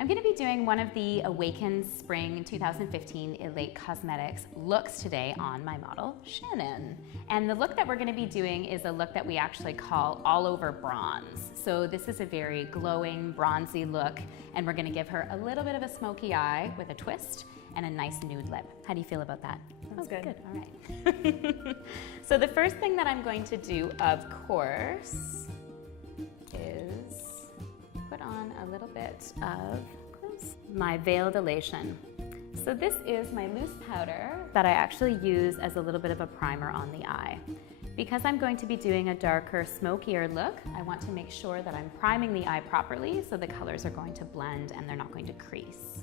I'm going to be doing one of the Awaken Spring 2015 Elate Cosmetics looks today on my model, Shannon. And the look that we're going to be doing is a look that we actually call all over bronze. So this is a very glowing, bronzy look, and we're going to give her a little bit of a smoky eye with a twist and a nice nude lip. How do you feel about that? That's good. Good, all right. So the first thing that I'm going to do, of course, is put on a little bit of my veiled elation. So this is my loose powder that I actually use as a little bit of a primer on the eye. Because I'm going to be doing a darker, smokier look, I want to make sure that I'm priming the eye properly so the colors are going to blend and they're not going to crease.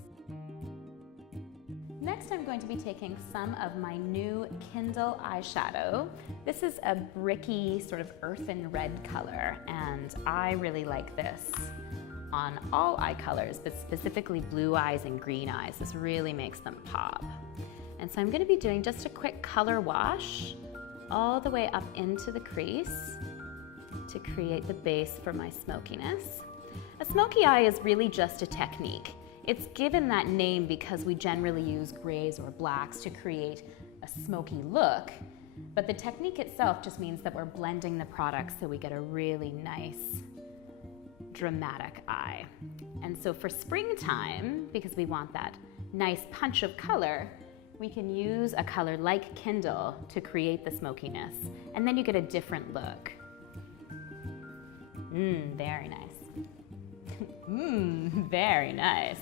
Next, I'm going to be taking some of my new Kindle eyeshadow. This is a bricky, sort of earthen red color, and I really like this on all eye colors, but specifically blue eyes and green eyes. This really makes them pop. And so I'm going to be doing just a quick color wash all the way up into the crease to create the base for my smokiness. A smoky eye is really just a technique. It's given that name because we generally use grays or blacks to create a smoky look, but the technique itself just means that we're blending the products so we get a really nice, dramatic eye. And so for springtime, because we want that nice punch of color, we can use a color like Kindle to create the smokiness, and then you get a different look. Very nice. Very nice.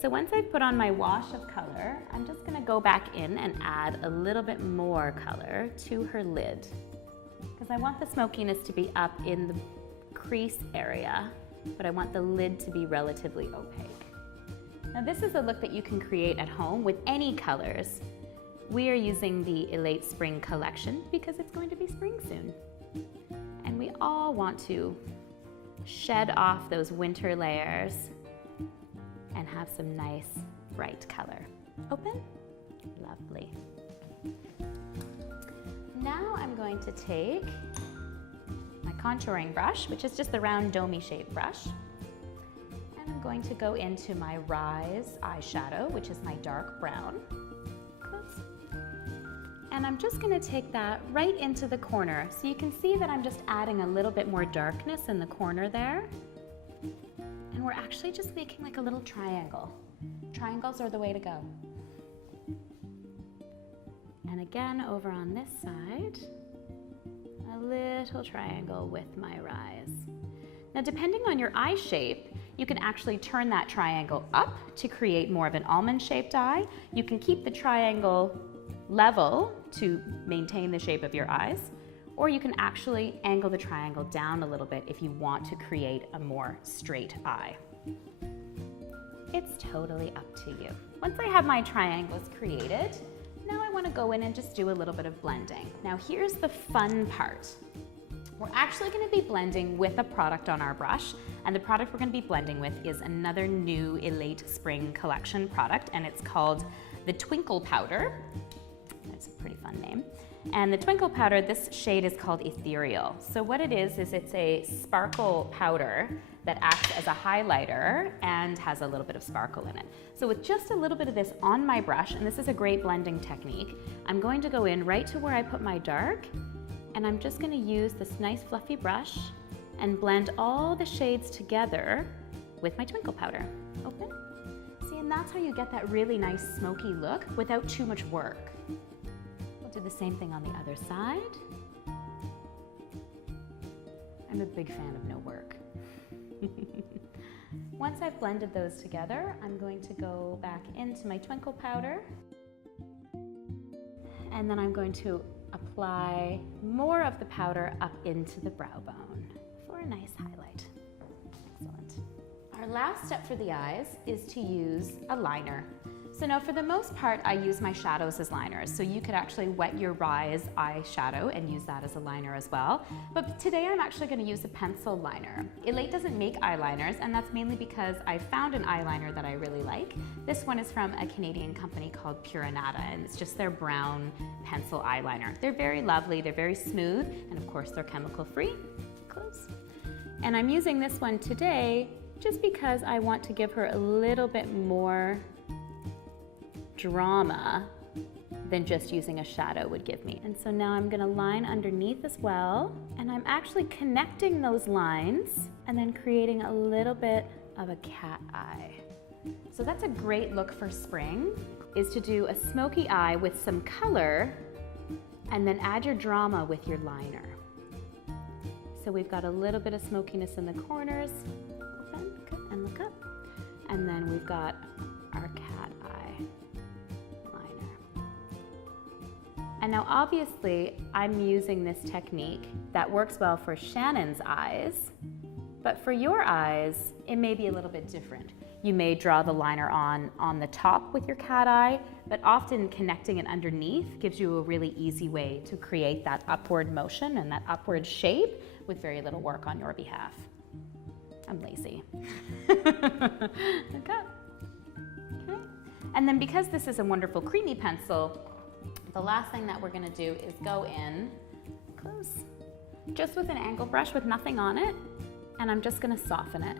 So once I've put on my wash of color, I'm just gonna go back in and add a little bit more color to her lid, because I want the smokiness to be up in the crease area, but I want the lid to be relatively opaque. Now this is a look that you can create at home with any colors. We are using the Elate Spring collection because it's going to be spring soon. And we all want to shed off those winter layers and have some nice bright color. Open? Lovely. Now I'm going to take my contouring brush, which is just the round domey shaped brush, and I'm going to go into my Rise eyeshadow, which is my dark brown. And I'm just going to take that right into the corner. So you can see that I'm just adding a little bit more darkness in the corner there. And we're actually just making like a little triangle. Triangles are the way to go. And again, over on this side, a little triangle with my Rise. Now, depending on your eye shape, you can actually turn that triangle up to create more of an almond-shaped eye. You can keep the triangle level to maintain the shape of your eyes, or you can actually angle the triangle down a little bit if you want to create a more straight eye. It's totally up to you. Once I have my triangles created, now I want to go in and just do a little bit of blending. Now here's the fun part. We're actually going to be blending with a product on our brush, and the product we're going to be blending with is another new Elate Spring collection product, and it's called the Twinkle Powder. That's a pretty fun name. And the Twinkle Powder, this shade is called Ethereal. So what it is it's a sparkle powder that acts as a highlighter and has a little bit of sparkle in it. So with just a little bit of this on my brush, and this is a great blending technique, I'm going to go in right to where I put my dark, and I'm just going to use this nice fluffy brush and blend all the shades together with my Twinkle Powder. Open. See, and that's how you get that really nice smoky look without too much work. Do the same thing on the other side. I'm a big fan of no work. Once I've blended those together, I'm going to go back into my Twinkle Powder, and then I'm going to apply more of the powder up into the brow bone for a nice highlight. Excellent. Our last step for the eyes is to use a liner. So now for the most part, I use my shadows as liners. So you could actually wet your Rise eyeshadow and use that as a liner as well. But today I'm actually going to use a pencil liner. Elate doesn't make eyeliners, and that's mainly because I found an eyeliner that I really like. This one is from a Canadian company called Purinata, and it's just their brown pencil eyeliner. They're very lovely, they're very smooth, and of course they're chemical free. Close. And I'm using this one today just because I want to give her a little bit more drama than just using a shadow would give me. And so now I'm gonna line underneath as well, and I'm actually connecting those lines and then creating a little bit of a cat eye. So that's a great look for spring, is to do a smoky eye with some color and then add your drama with your liner. So we've got a little bit of smokiness in the corners, open, good, and look up. And then we've got our cat eye liner. And now obviously I'm using this technique that works well for Shannon's eyes, but for your eyes, it may be a little bit different. You may draw the liner on the top with your cat eye, but often connecting it underneath gives you a really easy way to create that upward motion and that upward shape with very little work on your behalf. I'm lazy. Look up. Okay. And then because this is a wonderful creamy pencil, the last thing that we're gonna do is go in close, just with an angle brush with nothing on it, and I'm just gonna soften it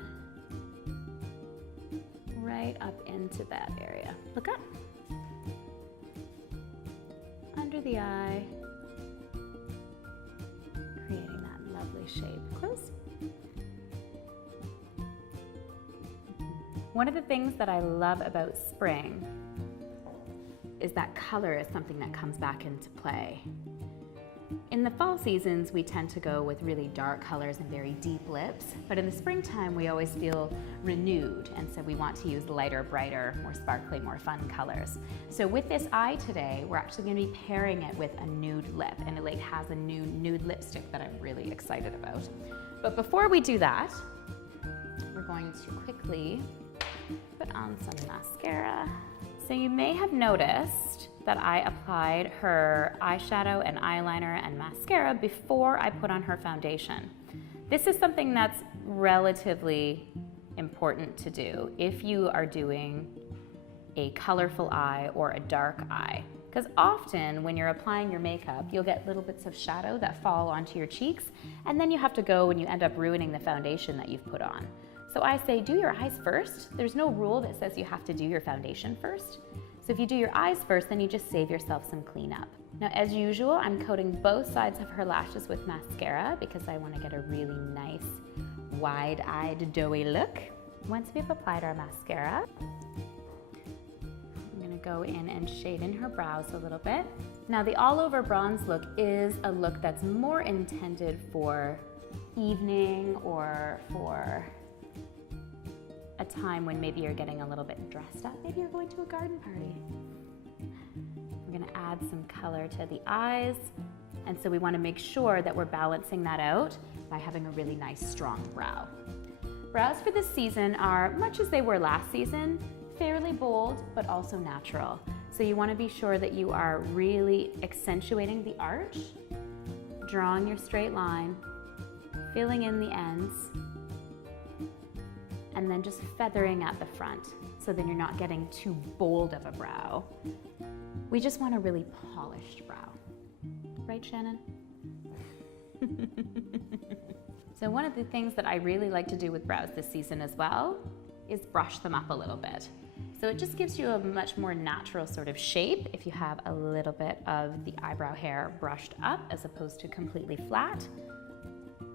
right up into that area. Look up. Under the eye, creating that lovely shape. Close. One of the things that I love about spring is that color is something that comes back into play. In the fall seasons, we tend to go with really dark colors and very deep lips, but in the springtime, we always feel renewed, and so we want to use lighter, brighter, more sparkly, more fun colors. So with this eye today, we're actually going to be pairing it with a nude lip, and Elate has a new nude lipstick that I'm really excited about. But before we do that, we're going to quickly put on some mascara. So you may have noticed that I applied her eyeshadow and eyeliner and mascara before I put on her foundation. This is something that's relatively important to do if you are doing a colorful eye or a dark eye. Because often when you're applying your makeup, you'll get little bits of shadow that fall onto your cheeks, and then you have to go and you end up ruining the foundation that you've put on. So I say do your eyes first. There's no rule that says you have to do your foundation first. So if you do your eyes first, then you just save yourself some cleanup. Now, as usual, I'm coating both sides of her lashes with mascara because I want to get a really nice, wide-eyed, doughy look. Once we've applied our mascara, I'm going to go in and shade in her brows a little bit. Now, the all-over bronze look is a look that's more intended for evening or for a time when maybe you're getting a little bit dressed up. Maybe you're going to a garden party. We're going to add some color to the eyes, and so we want to make sure that we're balancing that out by having a really nice strong brow. Brows for this season are, much as they were last season, fairly bold but also natural. So you want to be sure that you are really accentuating the arch, drawing your straight line, filling in the ends, and then just feathering at the front, so then you're not getting too bold of a brow. We just want a really polished brow. Right, Shannon? So one of the things that I really like to do with brows this season as well is brush them up a little bit. So it just gives you a much more natural sort of shape if you have a little bit of the eyebrow hair brushed up as opposed to completely flat.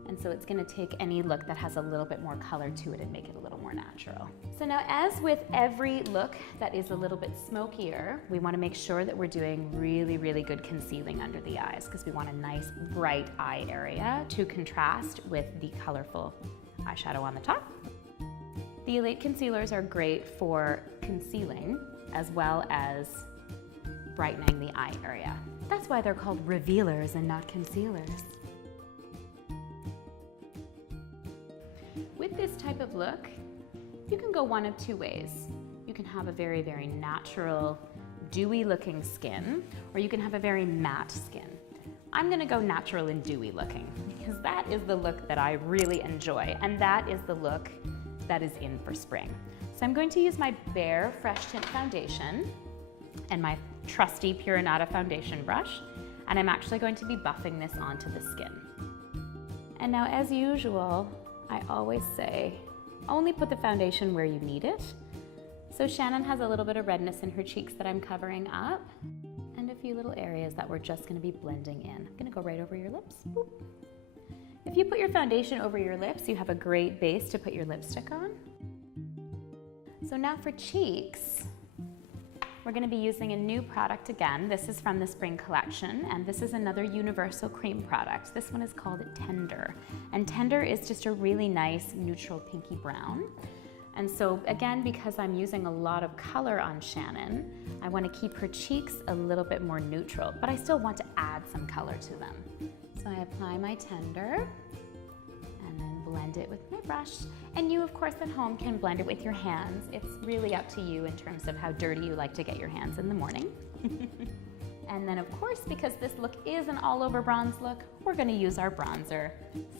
And so it's going to take any look that has a little bit more color to it and make it a little more natural. So now, as with every look that is a little bit smokier, we want to make sure that we're doing really, really good concealing under the eyes because we want a nice bright eye area to contrast with the colorful eyeshadow on the top. The Elate concealers are great for concealing as well as brightening the eye area. That's why they're called revealers and not concealers. With this type of look, you can go one of two ways. You can have a very, very natural, dewy looking skin, or you can have a very matte skin. I'm gonna go natural and dewy looking because that is the look that I really enjoy, and that is the look that is in for spring. So I'm going to use my Bare Fresh Tint foundation and my trusty Pura Nada foundation brush, and I'm actually going to be buffing this onto the skin. And now, as usual, I always say, Only put the foundation where you need it. So Shannon has a little bit of redness in her cheeks that I'm covering up, and a few little areas that we're just gonna be blending in. I'm gonna go right over your lips. Boop. If you put your foundation over your lips, you have a great base to put your lipstick on. So now for cheeks, we're gonna be using a new product again. This is from the spring collection, and this is another universal cream product. This one is called Tender. And Tender is just a really nice neutral pinky brown. And so again, because I'm using a lot of color on Shannon, I wanna keep her cheeks a little bit more neutral, but I still want to add some color to them. So I apply my Tender, and then blend it with my brush. And you, of course, at home can blend it with your hands. It's really up to you in terms of how dirty you like to get your hands in the morning. And then, of course, because this look is an all-over bronze look, we're gonna use our bronzer.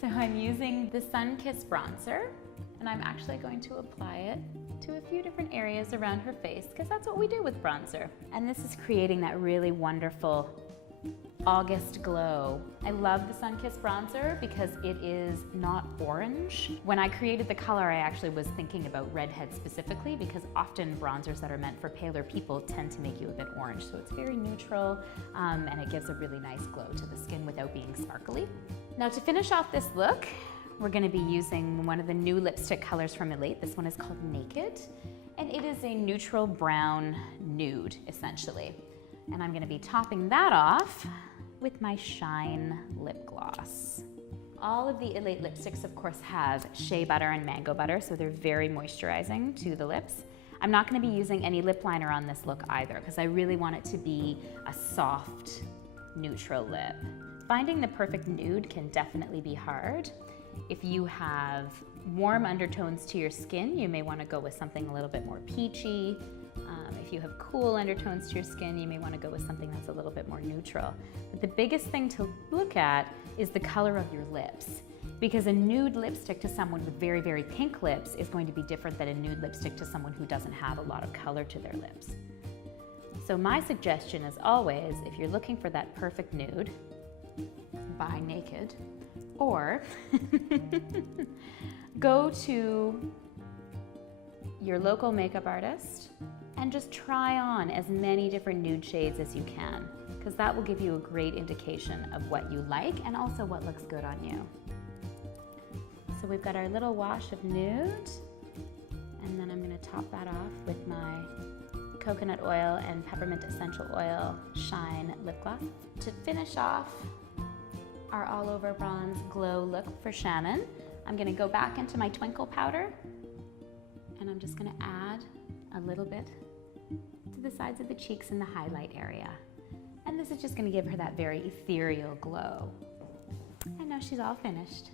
So I'm using the Sun Kiss bronzer, and I'm actually going to apply it to a few different areas around her face, because that's what we do with bronzer. And this is creating that really wonderful August glow. I love the Sun Kiss bronzer because it is not orange. When I created the color, I actually was thinking about redheads specifically, because often bronzers that are meant for paler people tend to make you a bit orange. So it's very neutral, and it gives a really nice glow to the skin without being sparkly. Now to finish off this look, we're gonna be using one of the new lipstick colors from Elate. This one is called Naked, and it is a neutral brown nude, essentially. And I'm gonna be topping that off with my Shine lip gloss. All of the Elate lipsticks, of course, have shea butter and mango butter, so they're very moisturizing to the lips. I'm not gonna be using any lip liner on this look either, because I really want it to be a soft, neutral lip. Finding the perfect nude can definitely be hard. If you have warm undertones to your skin, you may wanna go with something a little bit more peachy. If you have cool undertones to your skin, you may want to go with something that's a little bit more neutral. But the biggest thing to look at is the color of your lips, because a nude lipstick to someone with very, very pink lips is going to be different than a nude lipstick to someone who doesn't have a lot of color to their lips. So my suggestion is always, if you're looking for that perfect nude, buy Naked, or go to your local makeup artist and just try on as many different nude shades as you can, because that will give you a great indication of what you like and also what looks good on you. So we've got our little wash of nude, and then I'm gonna top that off with my coconut oil and peppermint essential oil Shine lip gloss. To finish off our all over bronze glow look for Shannon, I'm gonna go back into my twinkle powder, and I'm just gonna add a little bit to the sides of the cheeks in the highlight area. And this is just gonna give her that very ethereal glow. And now she's all finished.